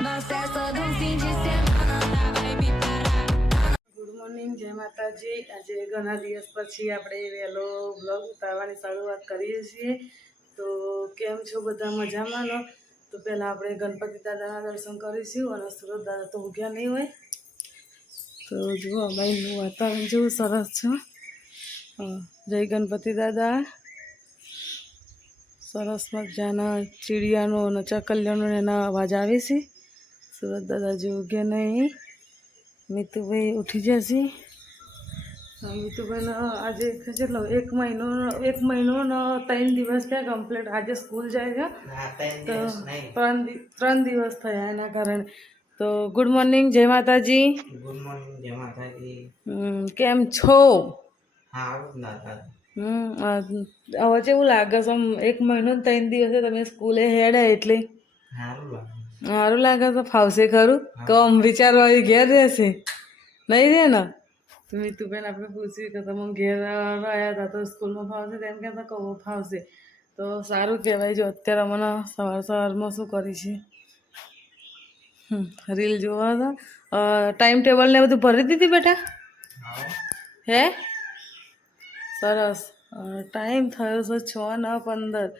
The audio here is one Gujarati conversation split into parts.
ગુડ મોર્નિંગ, જય માતાજી। આજે ઘણા દિવસ પછી આપણે વહેલો બ્લોગ ઉતારવાની શરૂઆત કરીએ છીએ। તો કેમ છો બધા? મજામાં લો? તો પહેલાં આપણે ગણપતિ દાદાના દર્શન કરીશું અને સુરત દાદા તો ઉગ્યા નહીં હોય। તો જુઓ બહારનું વાતાવરણ જેવું સરસ છે। જય ગણપતિ દાદા। સરસ મજાના ચીડિયાનો અને ચકલીઓનો એના અવાજ આવે છે। સુરત દાદાજી ઉગ્યા નહીં। મીતુભાઈ ઉઠી જશે। મીતુભાઈને આજે કેટલો એક મહિનો ને 3 દિવસ થયા કમ્પ્લીટ। આજે સ્કૂલ જાય છે તો 3 દિવસ થયા એના કારણે। તો ગુડ મોર્નિંગ, જય માતાજી। ગુડ મોર્નિંગ, જય માતાજી। કેમ છો? સારું દાદા। હવે કેવું લાગે છે? 1 મહિનો ને 3 દિવસે તમે સ્કૂલે હેડે એટલે સારું લાગે। સારું લાગે તો ફાવશે ખરું? કમ વિચારવાળી ઘેર રહેશે નહીં રે ને? તો મીતુબેન આપણે પૂછ્યું કે તમે ઘેર આવ્યા હતા તો સ્કૂલમાં ફાવશે? તેમ કહેતા કહો ફાવશે। તો સારું કહેવાય। જો અત્યારે અમને સવારમાં શું કરી છે? રીલ જોવા હતા। ટાઈમ ટેબલ ને બધું ભરી દીધી બેટા? હે સરસ। ટાઈમ થયો છે 6:15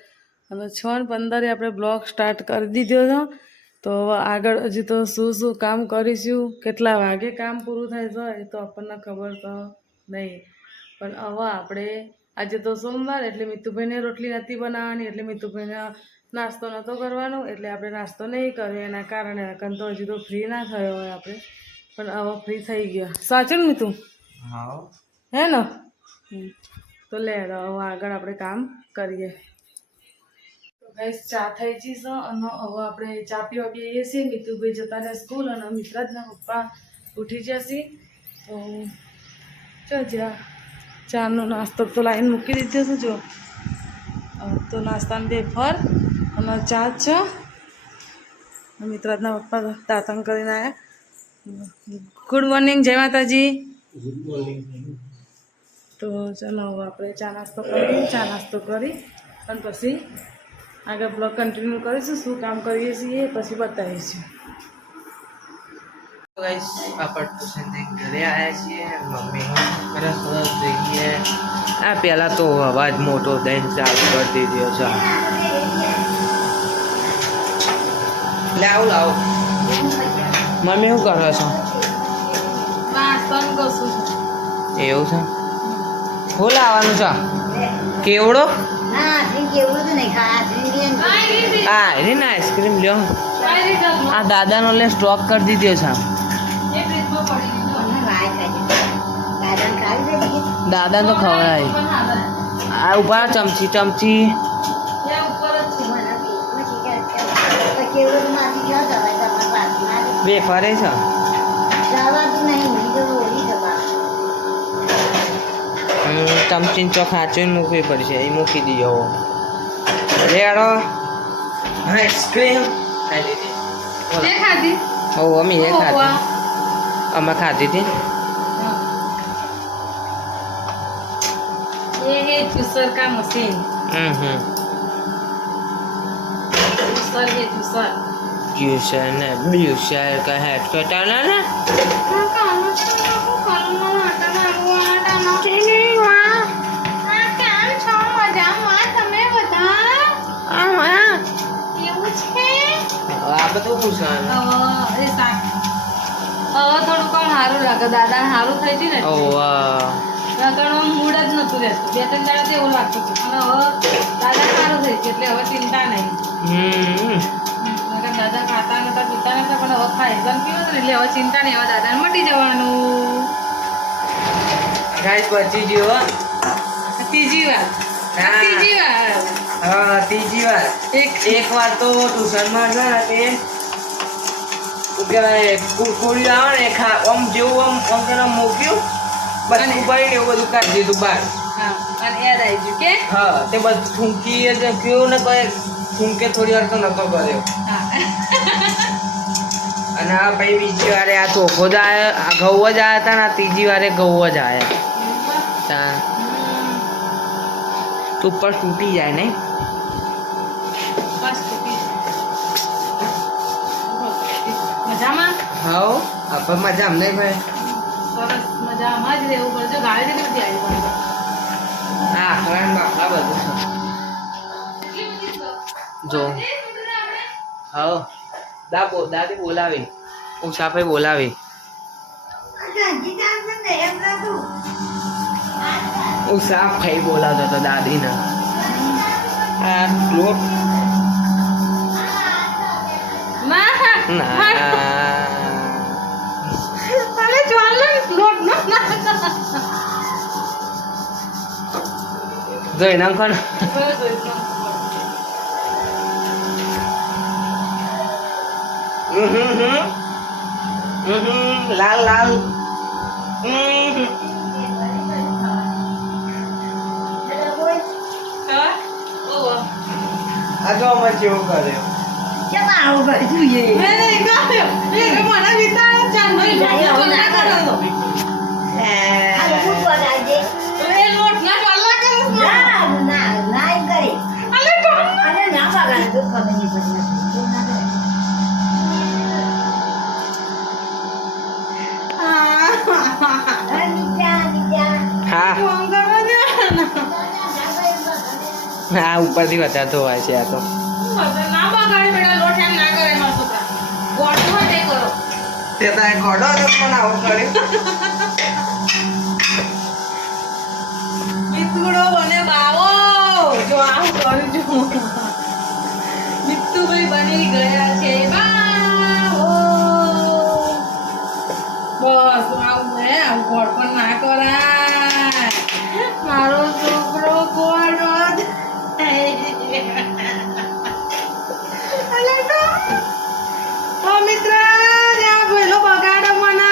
અને 6:15 આપણે બ્લોગ સ્ટાર્ટ કરી દીધો છે। તો હવે આગળ હજી તો શું કામ કરીશું, કેટલા વાગે કામ પૂરું થાય છે એ તો આપણને ખબર તો નહીં। પણ હવે આપણે આજે તો સોમવાર એટલે મીતુભાઈને રોટલી નથી બનાવવાની, એટલે મીતુભાઈને નાસ્તો નહોતો કરવાનો, એટલે આપણે નાસ્તો નહીં કર્યો એના કારણે। કારણ તો હજી તો ફ્રી ના થયો હોય આપણે, પણ હવે ફ્રી થઈ ગયા। સાચું ને મીતુ? હે ને? તો લે હવે આગળ આપણે કામ કરીએ। ગાઈસ ચા થઈ ગઈ છે અને હવે આપણે ચા પીવા બેસીએ છીએ। મીતુભાઈ જતા રહ્યા સ્કૂલ અને મિત્રાજના પપ્પા ઉઠી જશે। તો જ્યાં ચાનો નાસ્તો તો લાઈન મૂકી દીધો છે। જો તો નાસ્તાને વેફર અને ચા છે। મિત્રાજના પપ્પા દાતણ કરીને આવ્યા। ગુડ મોર્નિંગ, જય માતાજી। Good morning. તો ચાલો હવે આપણે ચા નાસ્તો કરીએ। ચા નાસ્તો કરી અને પછી આગળ બ્લોગ કન્ટિન્યુ કરીશું। શું કામ કરીએ છીએ પછી બતાવીશું। ગાઈસ પાપા ટ્યુશન ઘરે આવ્યા છીએ। મમ્મી સરસ સરસ જઈએ। આ પહેલાં તો અવાજ મોટો દઈને ચાલુ કરી દીધો છે। લાવ મમ્મી શું કરો છો? એવું છે? શું લાવવાનું છે? કેવડો? હા એને ને આઈસ્ક્રીમ લ્યો। આ દાદાનો લે સ્ટોક કરી દીધો છે। દાદા તો ખવડાય। આ ઉભા ચમચી વેફરે છે। ચમચી ચો ખાંચીને મૂકવી પડશે, એ મૂકી દીધો। રેડો આઈસ્ક્રીમ ખાધી? ઓ અમે એ ખાધી, અમે ખાધી હતી। जूसर का मशीन। जूसर ने ब्यूसर का हेड कटाना ना। આ બધું પૂછવાનું। હવે થોડું કામ સારું લાગે, દાદા સારું થઈ છે ને તો મૂડ જ નતું રહેતું। 2-3 દાડા એવું લાગતું હતું અને હવે દાદા સારું થઈ છે એટલે હવે ચિંતા નહીં। દાદા ખાતા નતા પીતા નતા પણ હવે ખાય પીવો ને એટલે હવે ચિંતા નહીં। હવે દાદાને મટી જવાનું। ગાઈસ બચી ગયો ત્રીજી વાર ત્રીજી વાર એક વાર તો ટ્યુશનમાં છે ને તે કુરકુરી આવે ને આમ જેવું આમ કરે મૂક્યું બધું ઉપાડીને એવું બધું કાઢી દીધું બહાર। અને યાદ આવી ગયું કે હા તે બધું ફૂંકી કયું ને કઈ ફૂંકે થોડી વાર તો નતો કર્યો। અને આ ભાઈ બીજી વારે આ ચોખ્ખો જ આવ્યા, ઘઉં જ આવ્યા હતા ને ત્રીજી વારે ઘઉં જ આવ્યા। તો ઉપર તૂટી જાય નહીં? હાઉ આપણે મજા અમને ભાઈ સરસ મજામાં જ રહેવું પડશે ગાડી કેટલી બધી આવી પડશે હા આખલા બાખલા બધું છે જો હાઉ દાદી બોલાવી ઉષાભાઈ બોલાવી ઉષાભાઈ બોલાવતો હતો દાદીને આ લોટ ના અરે ચાલ લોટ જોઈ નાખો ને લાલ લાલ આ જો અમે કેવું કરે હા હા ઉપરથી વધારતો હોય છે આ તો તે તારે ગોડો હતો પણ આવું કર્યું મિતુડો બને બાવો જો આવું કરું છું મિતુભાઈ બની ગયા છે બાવો બસ આવું હે આવું ગોળ પણ ના કરાય મારો છોકરો ગોળ મિત્ર ભેલો બગાડો મને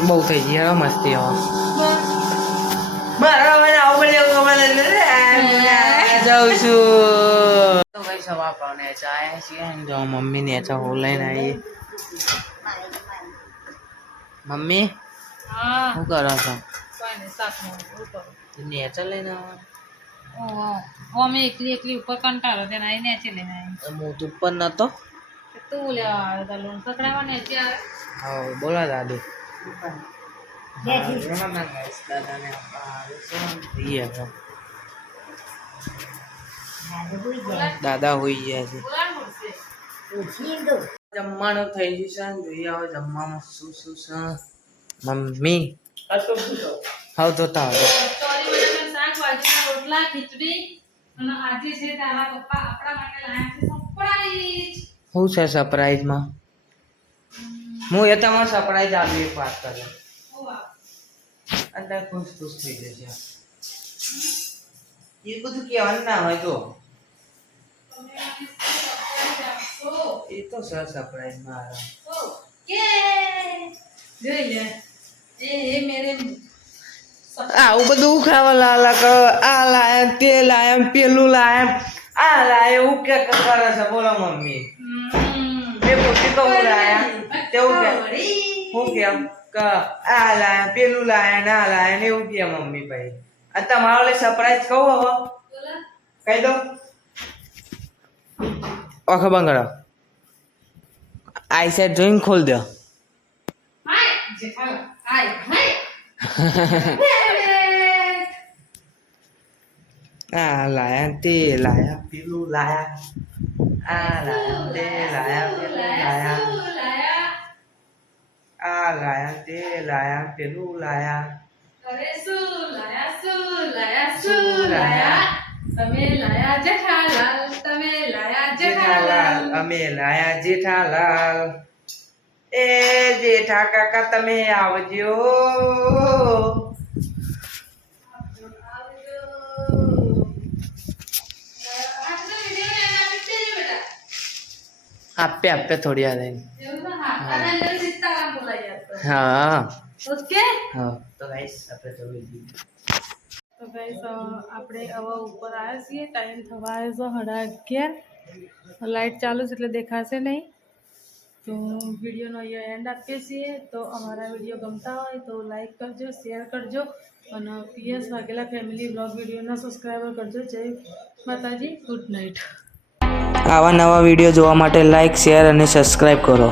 બહુ થઈ ગઈ હવે મસ્તી હવે મારા મને આવું પડે જાઉં છું તો ભાઈ સવા પાવને ચાય છીએ જો મમ્મી ને ચા હું લઈને આવી મમ્મી હા શું કરો છો કોઈને શાક નેચર લઈને અમે એકલી ઉપર કંટાળો તેને આવી નેચે લઈને આવી હું તો ઉપર નતો તું લેવા આવ્યો તા લોન પકડાવા નેચે આવે હા બોલો દાદી દાદા હોઈ ગયા છે જમવાનું થઈ ગયું છે જોઈએ હવે જમવામાં શું શું છે મમ્મી હા તો તાવ શાક ભાજીના રોટલા ખીચડી અને આજે છે તારા પપ્પા આપણા માટે લાયા છે સરપ્રાઈઝ શું છે સરપ્રાઈઝમાં હું એ તમારો સરપ્રાઈઝ આવી એક વાત કરું અંદર ખુશ ખુશ થઈ જશે એ બધું કહેવાનું ના હોય તો એ તો સર સરપ્રાઈઝ માં જોઈ લે એ મેરે આવું બધું ખાવા લાલા કરો આ લાયા તે લાયા પેલું લાયા આ લાયા એવું કે કરે છે બોલો મમ્મી મેં પૂછી તો હું લાયા તેવું કે હું કેમ કે આ લાયા પેલું લાયા ના લાયા ને એવું કે મમ્મી ભાઈ આ તમારો લે સરપ્રાઈઝ કહું હવે કહી દો ઓખો બંગડો આઈ સેટ જોઈને ખોલ દો હાય જેઠાલ હાય હાય આ લાયા તે લાયા પેલું લાયા આ લાયા તે લાયા પેલું લાયા આ લાયા તે લાયા પેલું લાયા અરે શું લાયા તમે લાયા જેઠાલાલ તમે લાયા જેઠાલાલ અમે લાયા જેઠાલાલ એ જેઠા કાકા તમે આવજો આપે આપે થોડી વાર હા ઓકે હા તો ગાઈસ આપણે જોઈ લીધું તો ગાઈસ આપણે હવે ઉપર આવ્યા છીએ ટાઈમ થવા આવ્યો છે 11:30 લાઇટ ચાલુ છે એટલે દેખાશે નહીં તો વિડીયોનો અહીંયા એન્ડ આપીએ છીએ તો અમારા વિડીયો ગમતા હોય તો લાઈક કરજો શેર કરજો અને પીએસ વાઘેલા ફેમિલી બ્લોગ વિડીયોના સબસ્ક્રાઈબર કરજો જય માતાજી ગુડ નાઇટ આવા નવા વિડીયો જોવા માટે લાઈક શેર અને સબસ્ક્રાઈબ કરો.